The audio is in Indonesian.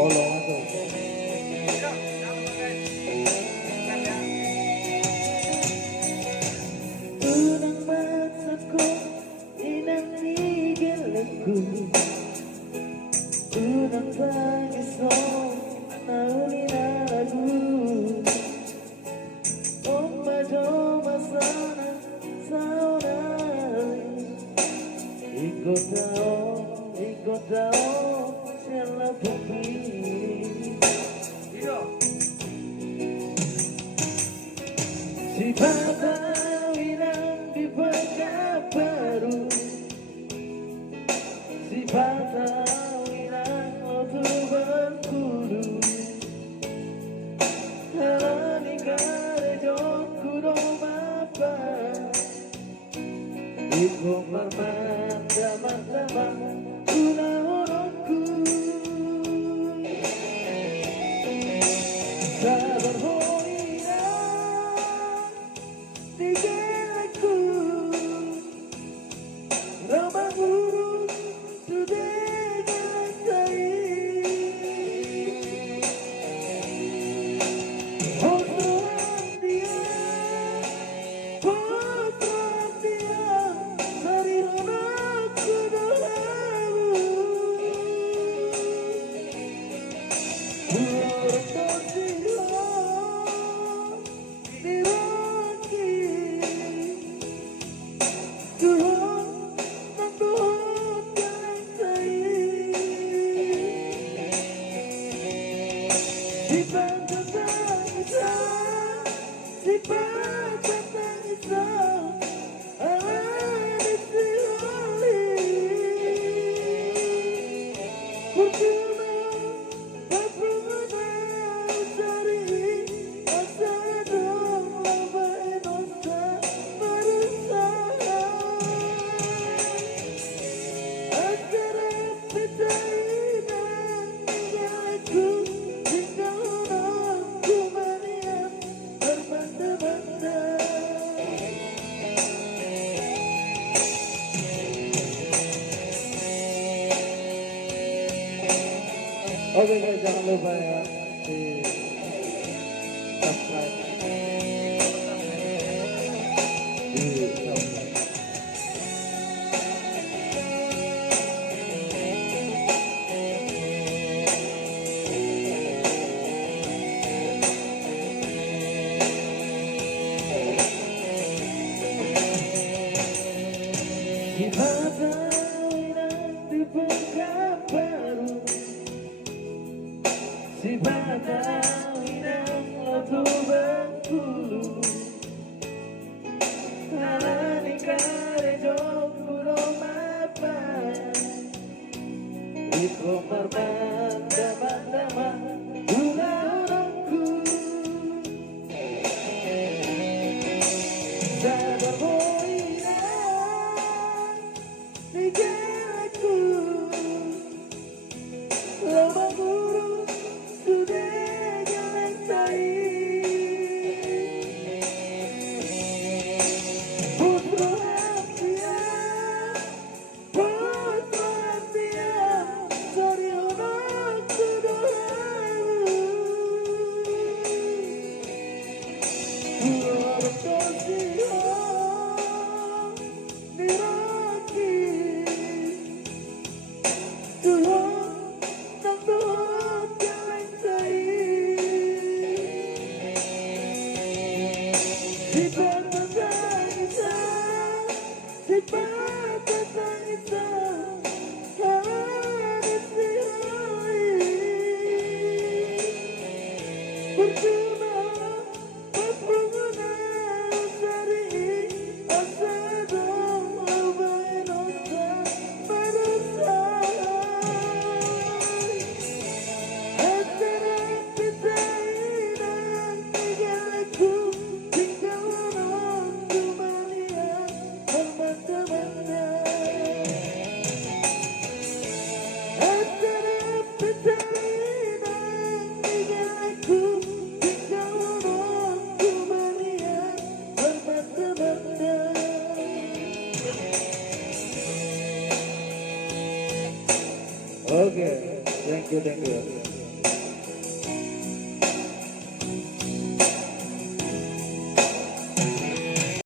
Olo masuk. Unang masaku, inang nigilanku. Unang pagiso, nauli na lagu. Umadoma sana, saunay. Ikot tao, sila pupili. Si Batawi ng di pagkaparu. Si Batawi ng otubang kudu. Halani kare jokuro mapa. Iko mamanda unahorongku. Sabar hoira tigilku. Ramang urus sudah selesai. Potong dia, dari anakku doamu. Potong dia, diraki. Tuhan membuat jalan saya. Si Bata tangisa, si Bata tangisa, alani si holi. Percuma, percuma cari asa dong lama enosa berusaha. Antara petainan tinggalku, tinggal aku melihat berbanda-banda. Oke guys, jangan lupa ya di subscribe. Di subscribe. Si Batawi ng di pagkaparu. Si Batawi ng otubang kudu. Halani kare jokuro mapa. Iko marmanda unahorongku. Sabar hoira tigilku. Lama guru sudah jalan saya. Putra hatiya, dari anakku doamu. Tuhan kasihan diraki. Tuhan membuat jalan saya. Si Bata tangisa, si Bata tangisa, alani si holi. Percuma, percuma cari asa dong lama enosa berusaha. Antara petainan tinggalku, tinggal aku melihat berbanda-banda. Antara petainan tinggalku, tinggal aku melihat berbanda-banda. Oke, thank you.